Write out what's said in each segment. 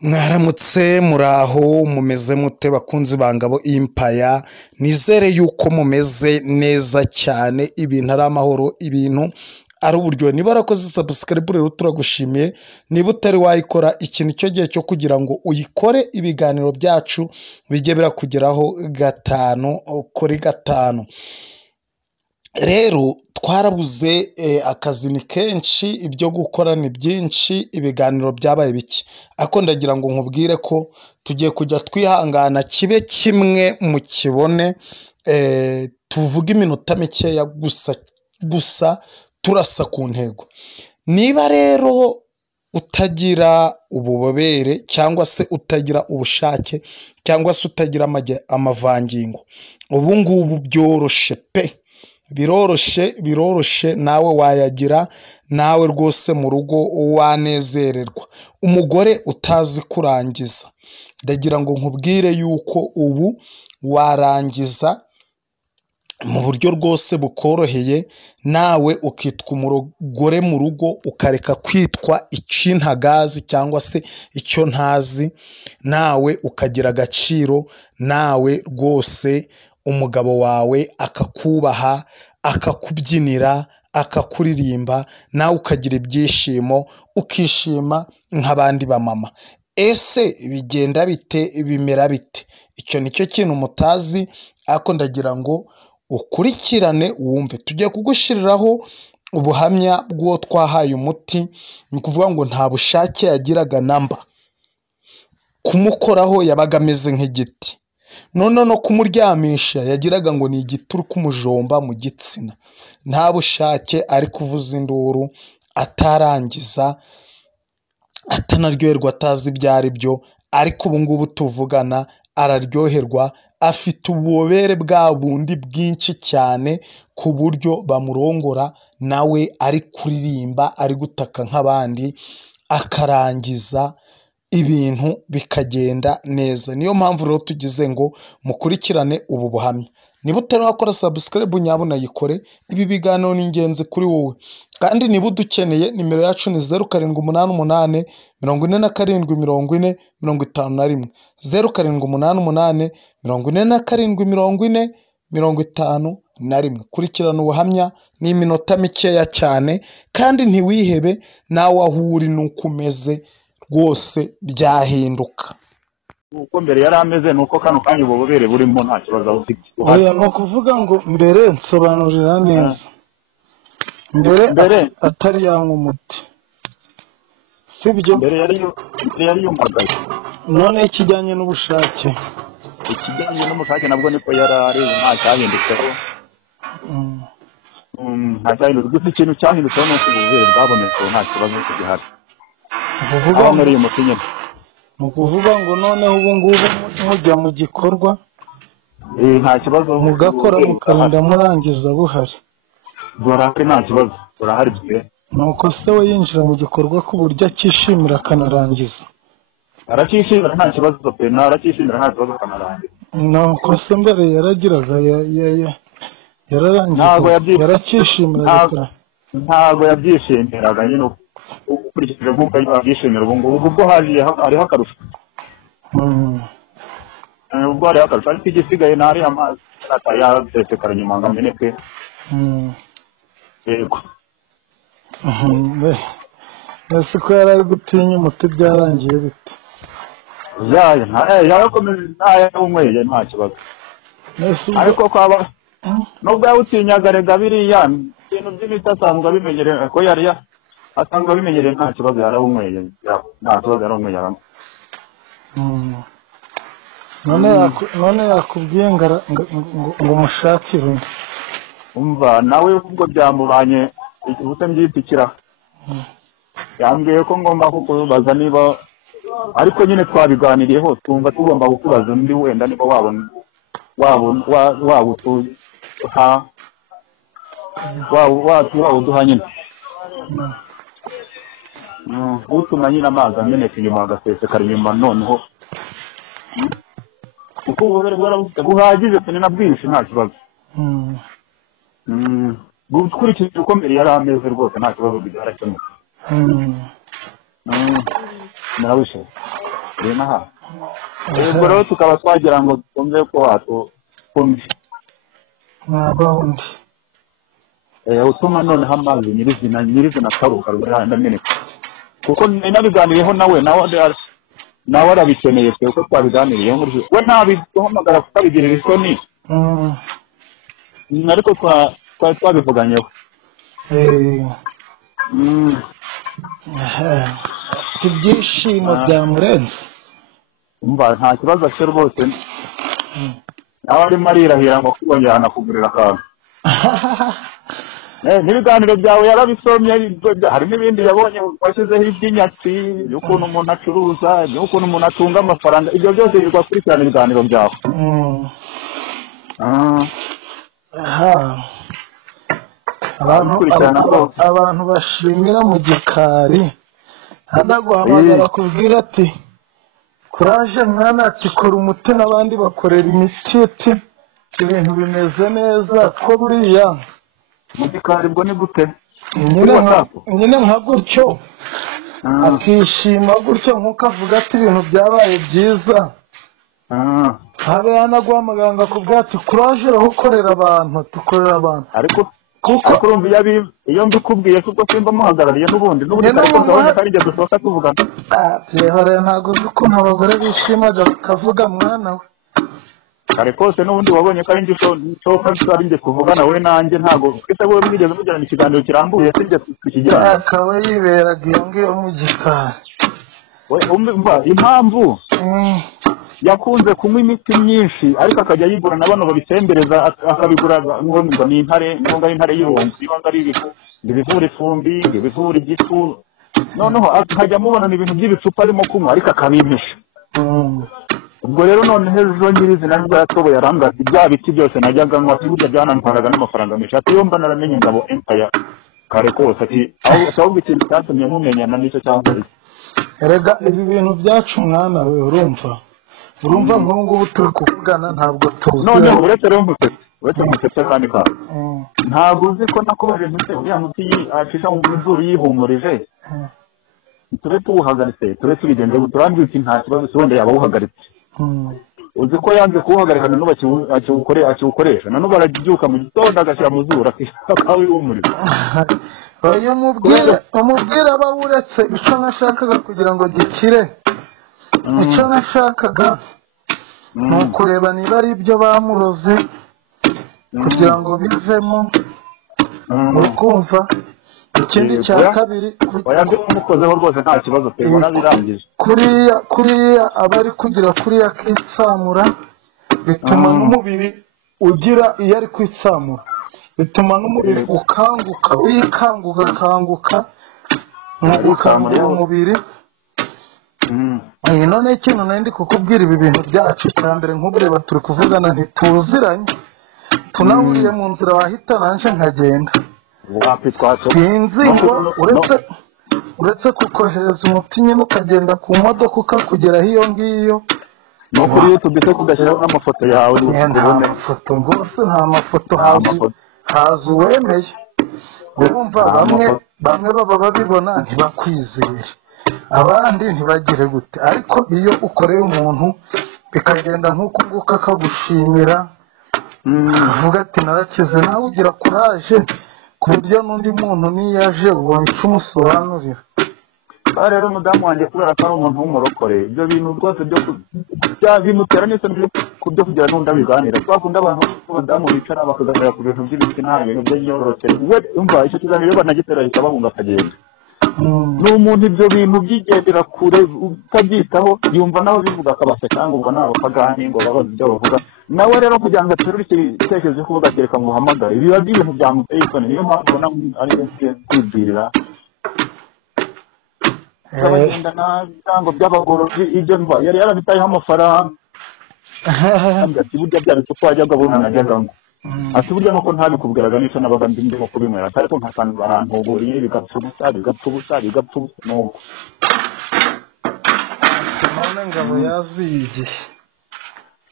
Mwaramutse muraho mumeze mute bakunzi bangabo impaya nizere yuko mumeze neza cyane ibintu ari amahoro ibintu ari uburyo niba warakoze subscribe rero turagushimiye niba utari wayikora ikintu cyo gihe cyo kugira ngo uyikore ibiganiro byacu bijye birakugeraho gatanu kuri gatanu. Rero twarabuze akazi ni kenshi ibyo gukora ni byinshi ibiganiro byabaye bike ariko ndagira ngo nkubwire ko tugiye kujya twihangana kibe kimwe mu kibone tuvuga iminota mikeya gusa turasa ku ntego. Niba rero utagira ububobere cyangwa se utagira ubushake cyangwa se utagira amavangingo ubu ngubu byoroshe pe biroroshe nawe wayagira nawe rwose mu rugo wanezererwa. Umugore utazi kurangiza ndagira ngo nkubwire yuko ubu warangiza mu buryo rwose bukoroheye nawe ukitwa umugore mu rugo ukareka kwitwa ikintagazi cyangwa se icyo ntazi, nawe ukagira agaciro, nawe rwose umugabo wawe akakubaha akakubyinira akakuririmba nawe ukagira ibyishimo ukishima nk'abandi bamama. Ese bigenda bite bimera bite? Icyo nicyo kintu mutazi ariko ndagira ngo ukurikirane wumve. Tugiye kugushyiriraho ubuhamya bw'uwo twahaye umuti, ni ukuvuga ngo nta bushake yagiraga namba, kumukoraho yabaga ameze nk'igiti, none no kumuryamisha yagiraga ngo ni igituru kumujomba mu gitsina, nta bushake ari kuvuza induru atarangiza atanaryoherwa atazi ibyo ari byo, ariko ubu ngubu tuvugana araryoherwa afite ububobere bwa bundi bwinshi cyane ku buryo bamurongora nawe ari kuririmba ari gutaka nk'abandi akarangiza ibintu bikagenda neza. Niyo mpamvu rero tugize ngo mukurikirane ubu buhamya. Niba utari wakora subscribe nyabuna yikore, ibi biganiro ni ingenzi kuri wowe kandi niba udukeneye nimero yacu ni 0788 47 40 51 0788 47 40 51. Kurikirana ubuhamya ni iminota mikeya cyane kandi ntiwihebe, nawe aho uri nuko umeze rwose byahinduka. Uko mbere yari ameze nuko kano kanya ububobere burimo nta kibazo ufite. Oya no kuvuga ngo mbere nsobanurira neza. Mbere atari yanywa umuti. Sibyo mbere yari yumagaye. None ikijyanye n'ubushake. Ikijyanye n'umushake nabwo niko yari nta cyahindutseho. Nta cyahindutse gusa ikintu cyahindutseho nuko ububobere bwabonetse nta kibazo kigihari. Kuvuga muri uyu muti nyine. Ukuvuga ngo noneho ubu ngubu mujya mu gikorwa nta kibazo mugakora mukarinda murangiza buhari. Burahari nta kibazo burahari bye. Nuko se we yinjira mu gikorwa ku buryo akishimira akanarangiza. Arakishimira nta kibazo pe, arakishimira nta kibazo akanarangiza. Nuko se mbere yaragiraga yararangiza yarakishimira ntago yabyishimiraga nyine ukurikije nk'uko yabyishimira ubu ngubu ubwo hariho akarusho. Ubwo hariho akarusho ariko igisigaye ntari amazi yasesekara nyuma ngo ameneke. Yego. Ese ko yari ari gutinya umuti byarangiye bite? Yarakomeza ntayawunyweye nta kibazo ariko kwaba nubwo yawutinyaga rega biriya ibintu by'imiti asanzwe abimenyereye ko yari asanzwe abimenyereye nta kibazo yarawunyweye nta kibazo yarawunyweye. None yakubwiye ngo umushakire undi. Umva nawe ubwo byamubanye ubuse mbyipikira, yambwiye ko ngomba kukubaza niba, ariko nyine twabiganiriyeho twumva tugomba kukubaza undi wenda niba wawuduha nyine utuma nyine amazi ameneka inyuma agasesekara inyuma. Noneho kuko ububobere bwarabufite buhagije pe na bwinshi nta kibazo. Gukurikije uko mbere yari ameze rwose nta kibazo bigarakemuka. Narawishije. inaha ubwo rero tukaba twagira ngo twumve ko watukumbi ntabwo utuma noneho amazi nyirizina ataruka ndameneka kuko nabiganiriyeho nawe arabikeneye twe uko twabiganiriyeho we ntabiduhamagara kutabigirira isoni ariko twari twabivuganyeho ibyishimo byamurenze umva nta kibazo afite rwose nawe arimo arirahira ngo kubongerana kugurira akantu n'ibiganiro byawe yarabisomye harimo ibindi yabonye washyizeho iby'inyatsi y'ukuntu umuntu acuruza y'ukuntu umuntu atunga amafaranga ibyo byose bigakurikirana ibiganiro byawe abantu bashimira mu gikari hanaguhamagara kubwira ati kuraje mwana akikora umuti n'abandi bakorera imititi ibintu bimeze neza ko buriya mu gikari ubwo ni gute nyine nka gutyo akishima gutyo nk'uko avuga ati ibintu byabaye byiza habe hanaguhamagara ngo akubwira ati kuraje aho ukorera abantu tukorera abantu ariko urumva iyo mbikubwiye kuko simba muhagarariye n'ubundi ariko ndabona ko ari njye dusohoka tuvugana ntabwo uzi ukuntu abagore bishimaga bakavuga mwana we kare kose n'ubundi wabonye ko ari njye usohoka ari njye tuvugana we nanjye ntabwo twese we mwigeze mugirana ikiganiro kirambuye si njye tukigirana akaba yiberaga iyo ngiyo mu gikari impamvu yakunze kunywa imiti myinshi ariko akajya yigura na bano babitembereza akabigura ngo ni intare ngo intare y'irungu niba ari ibivura ifumbi ibivura igifu noneho akajya amubona ibintu by'ibicupa arimo kunywa ariko akabimpisha ubwo rero noneho ejo nyirizina nibwo yatoboye arangaza ibya biti byose najyaga nywa burya byanantwaraga n'amafaranga menshi ati iyo mba naramenye ingabo empire kare kose ati ahubwo ikintu cyatumye mumenyana nicyo cyangwa erega ibi bintu byacu mwana we urumva nk'ubu ngubu turi kuvugana ntabwo tuzi none uretse rero umusetse kandi ka ntabwo uzi ko nakubaje ndetse uriya muti acisha mu mazuru yihumurije tube tuwuhagaritse tube tubigenze turambwira uti nta kibazo si wenda yaba awuhagaritse uzi ko yanze kuwuhagarika na n'ubu akiwukoresha na n'ubu arabyuka mu gitondo agashyira mu zuru akawihumuriza umubwire aba uretse icyo nashakaga kugira ngo gikire icyo nashakaga ni ukureba niba ari ibyo bamuroze kugira ngo bivemo ukumva ikindi cya kabiri umukozeho rwose nta kibazo tubona birangije kuriya aba ari kugira kuriya kwitsamura bituma n'umubiri ugira iyo ari kwitsamura bituma n'umubiri ukanguka ukanguka ukangura umubiri none ikintu nari kukubwira ibi bintu byacu cya mbere nk'ubureba turi kuvugana ntituziranye tunahuriye mu nzira wahita nanje nkagenda sinzi ngo uretse kukohereza umuti nyine ukagenda ku modoka ukakugeraho iyo ngiyo no kuri YouTube cyo kugashyiraho n'amafoto yawe nta mafoto rwose nta mafoto haza uwemeye urumva bamwe baba babibona ntibakwizere abandi ntibagire gute ariko iyo ukoreye umuntu bikagenda nk'uko nguko akagushimira uvuga ati narakize nawe ugira kuraje ku buryo n'undi muntu niyo aje ubona icyo umusobanurira rero umudamu wanjye kubera ko ari umuntu w'umurokore ibyo bintu rwose bimutera n'isoni byo kugira n'undi abiganira twakunda abantu b'abadamu bicara bakaganira ku bintu by'ibiti nta bintu by'imyororokere umva icyo kiganiro banagitera ahita bahunga akagenda ni umuntu ibyo bintu byigendera kure utabyitaho yumva nawe bivuga akabasha cyangwa ubwo ni abapagani ngo babaze ibyo bavuga nawe rero kugira ngo aterure igitekerezo cyo kuvuga ati reka muhamagare biba by'ibintu byamuteye isoni niyo mpamvu ubona ari kwibwirira abagenda n'ibirango by'abagorozi ibyo mva yari yarabitayeho amafaranga ati burya bya bicupa wajyaga abona najyaga ngo ati burya nuko ntabikubwiraga n'icyo nabaga ndimo kubinywera ariko nkasanga barantuburiye bigapfa ubusa nuko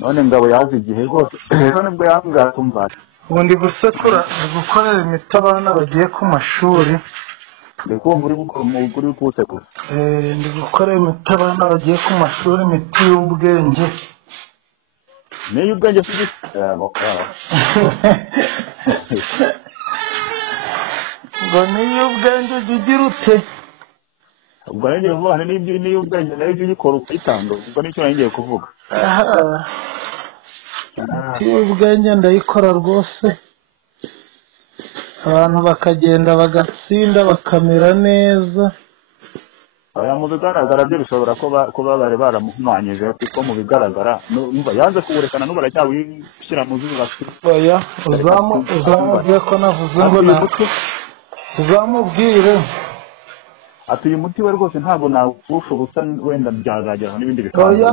none ngabo yazi igihe rwose rero nibwo yambwira tumva ubundi gusekura gukorera imiti abana bagiye ku mashuri ndikumva uri gukora uri kuwutegura. ndi gukora imiti abana bagiye ku mashuri, imiti y'ubwenge. Niyo ubwenge ufite ngo niyo ubwenge ujya ugira ute? ubwo ngiye kuvuga niyo ubwenge nayo ujya uyikora ukayitanga, ubwo nicyo ngiye kuvuga. imiti y'ubwenge ndayikora rwose, abantu bakagenda bagatsinda bakamera neza. Mu bigaragara byo bishobora kuba bari baramuhumanyije, kuko mu bigaragara yanze kuwurekana n'ubu aracyawishyira mu zuba. Oya, uzamubwire ko navuze ngo uzamubwire ati uyu muti we rwose ntabwo nawupfusha ubusa, wenda byazageraho n'ibindi bikaba. Oya,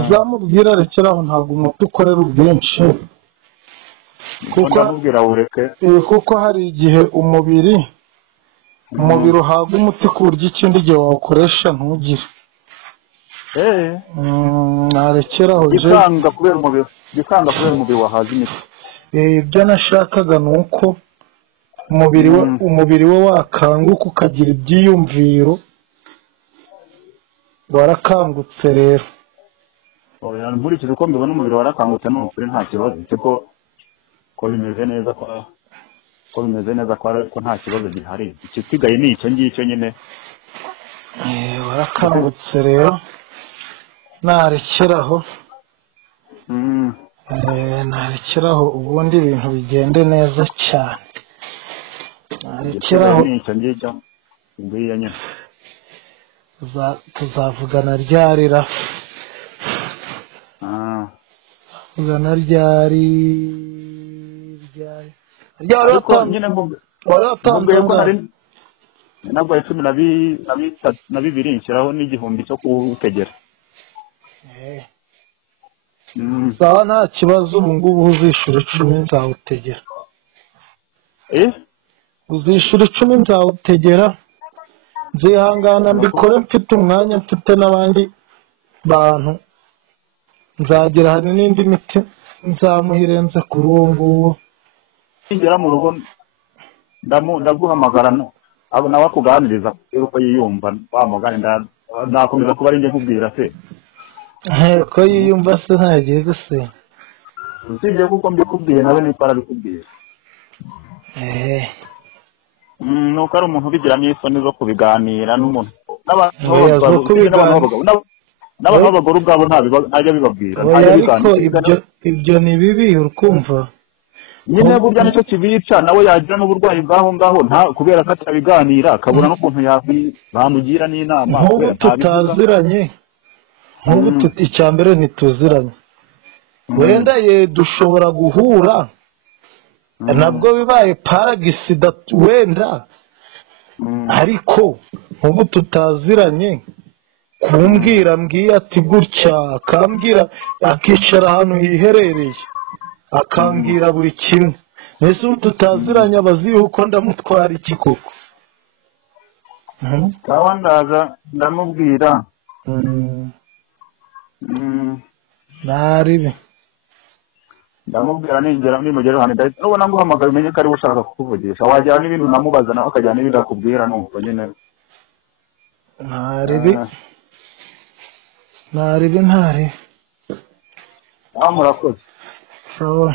uzamubwire arekeraho, ntabwo umuti ukorera ubwinshi, kuko hari igihe umubiri uhabwa umuti ku buryo ikindi gihe wawukoresha ntugire. Narekeraho bikanga kubera umubiri wahaza imiti. Ibyo nashakaga ni uko umubiri we wakanguka ukagira ibyiyumviro. Warakangutse rero. Nkurikije uko mbibona umubiri warakangutse n'ukuri nta kibazo, ko bimeze neza, ko nta kibazo gihari. Ikisigaye ni icyo ngicyo nyine. Warakangutse rero, narekeraho. Narekeraho ubundi ibintu bigende neza cyane. Narekeraho ni icyo ngicyo ngiye nyine. Tuzavugana ryarira. Tuzavugana ryari. Ariko nyine nabwo 12 nshyiraho n'igihumbi cyo kuwutegera. Sawa, nta kibazo. ubu ngubu uzishyura 10 nzawutegera. Uzishyura 10 nzawutegera. Nzihangana mbikore, mfite umwanya, mfite n'abandi bantu. Nzagira hari n'indi miti nzamuhirenze kuri uwo nguwo. Ngera mu rugo ndaguhamagara abo nawe akuganiriza uko yiyumva, wamugane ndakomeza kuba ari njye nkubwira se. Ko yiyumva se ntagiye gusenga. Usibye kuko mbikubwiye nawe niko arabikubwira. Nuko ari umuntu ubigiramo isoni zo kubiganira n'umuntu. N'abantu b'abagore ubwabo ntajya bibabwira. Ariko ibyo ni bibi, urukumva. Nyine burya nicyo kibica, nawe yagira n'uburwayi bwaho ngaho kubera ko atabiganira, akabura n'ukuntu bamugira n'inama. Nk'ubu tutaziranye, icya mbere ntituziranye. Wenda dushobora guhura, nabwo bibaye paragisida wenda, ariko nk'ubu tutaziranye, kumbwira mbwiye ati gutya, akambwira, akicara ahantu hiherereye, akambwira buri kimwe. Mbese ubu tutaziranye abaziho uko ndamutwara iki koko? Kawa ndaza ndamubwira. Naribi ndamubwira nimugera hano ndahita nubona nguhamagara umenye ko ari ushaka kukuvugisha. Wajyana n'ibintu namubaza nawe akajyana n'ibindi akubwira nuko nyine. Naribi. Murakoze. Sawa.